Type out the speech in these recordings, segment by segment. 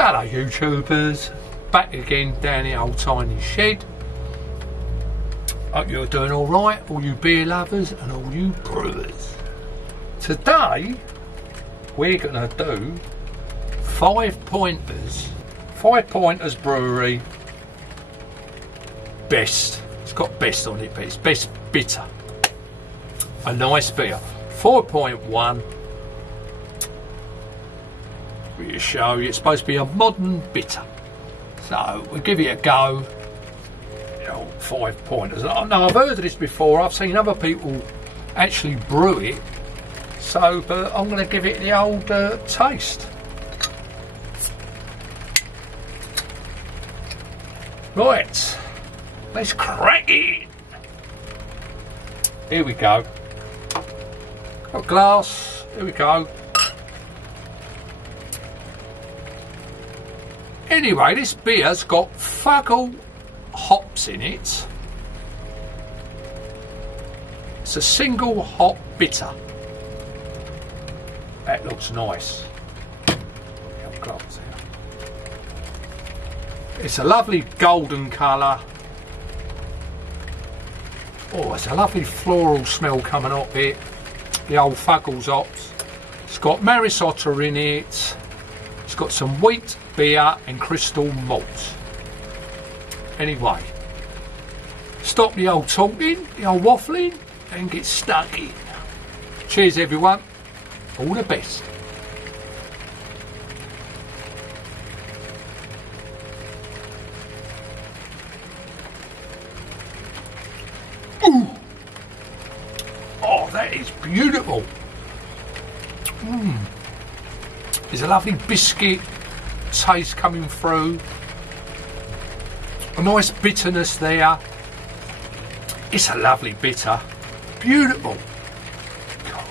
Hello YouTubers, back again down the old tiny shed. Hope you're doing alright, all you beer lovers and all you brewers. Today we're going to do 5 pointers. 5 pointers brewery best. It's got best on it, but it's best bitter. A nice beer. 4.1. We show you it's supposed to be a modern bitter. So we'll give it a go. You know, 5 pointers. Now I've heard of this before. I've seen other people actually brew it. So, but I'm going to give it the old taste. Right, let's crack it. Here we go. Got a glass. Here we go. Anyway, this beer's got fuck all hops in it. It's a single hop bitter. That looks nice. It's a lovely golden colour. Oh, it's a lovely floral smell coming up it. The old Fuggles hops. It's got Maris Otter in it. It's got some wheat, beer and crystal malt. Anyway, stop the old talking, the old waffling and get stuck in. Cheers everyone, all the best. Ooh. Oh, that is beautiful. There's a lovely biscuit taste coming through. A nice bitterness there. It's a lovely bitter. Beautiful. God,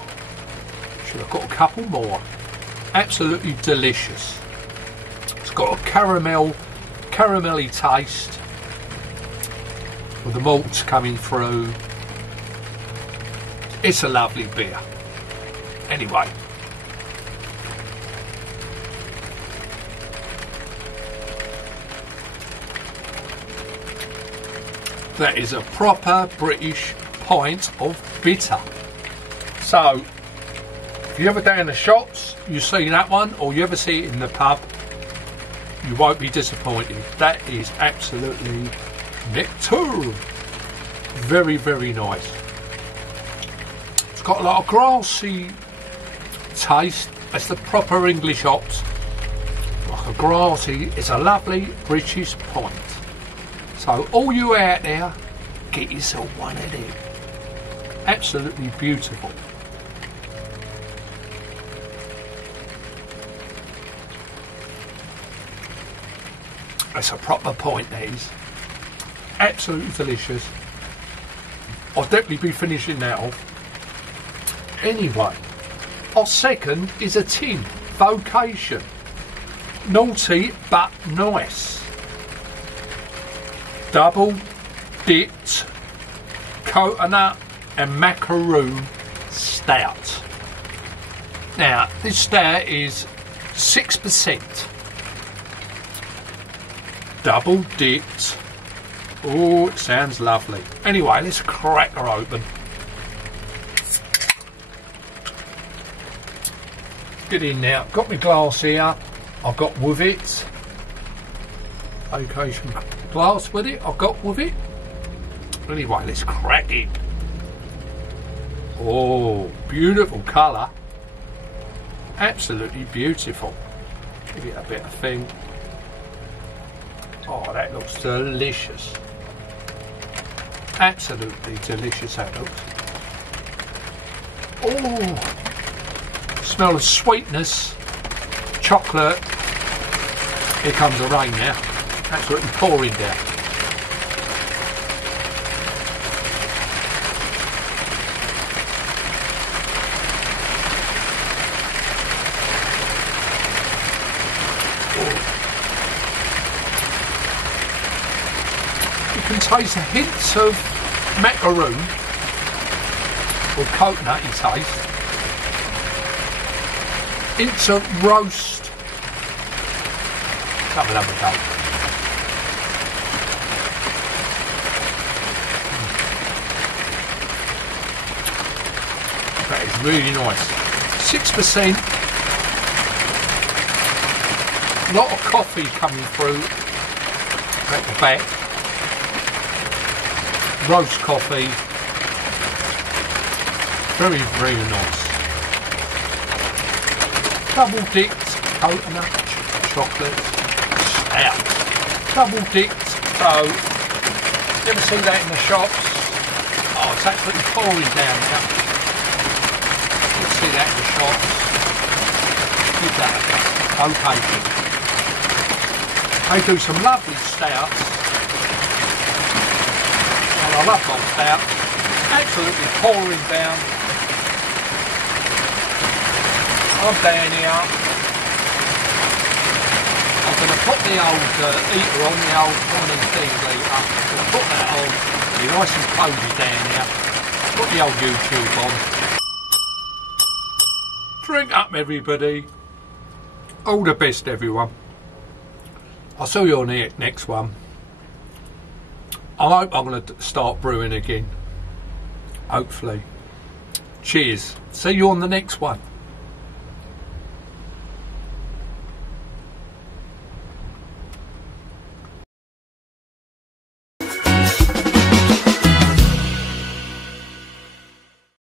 should have got a couple more. Absolutely delicious. It's got a caramelly taste with the malts coming through. It's a lovely beer. Anyway. That is a proper British pint of bitter. So, if you ever down the shops, you see that one, or you ever see it in the pub, you won't be disappointed. That is absolutely nectar. Very, very nice. It's got a lot of grassy taste. That's the proper English hops. Like a grassy, it's a lovely British pint. So all you out there, get yourself one of them. Absolutely beautiful. It's a proper point, these. Absolutely delicious. I'll definitely be finishing that off. Anyway, our second is a tin, Vocation. Naughty but nice. Double dipped coconut and macaroon stout. Now this stout is 6%. Double dipped. Oh, it sounds lovely. Anyway, let's crack her open. Get in now. Got my glass here. I've got with it. Vocation glass with it, I've got with it. Anyway, let's crack it. Oh, beautiful colour. Absolutely beautiful. Give it a bit of thing. Oh, that looks delicious. Absolutely delicious that looks. Oh, smell of sweetness. Chocolate. Here comes the rain now. Absolutely pouring down. You can taste hints of macaroon or coconutty taste. Hints of roast have another go. That is really nice. 6%. A lot of coffee coming through at the back. Roast coffee. Very, very nice. Double dipped coconut chocolate stout. Double dipped, so you ever see that in the shops? Oh, it's absolutely pouring down now. You see that in the shops. Give that a go. Okay. They do some lovely stouts. And I love my stouts. Absolutely pouring down. I'm down here. I'm going to put the old heater on, the old one and steam heater. I'm going to put that on. Be nice and cozy down here. Put the old YouTube on. Drink up, everybody. All the best, everyone. I'll see you on the next one. I hope I'm going to start brewing again. Hopefully. Cheers. See you on the next one.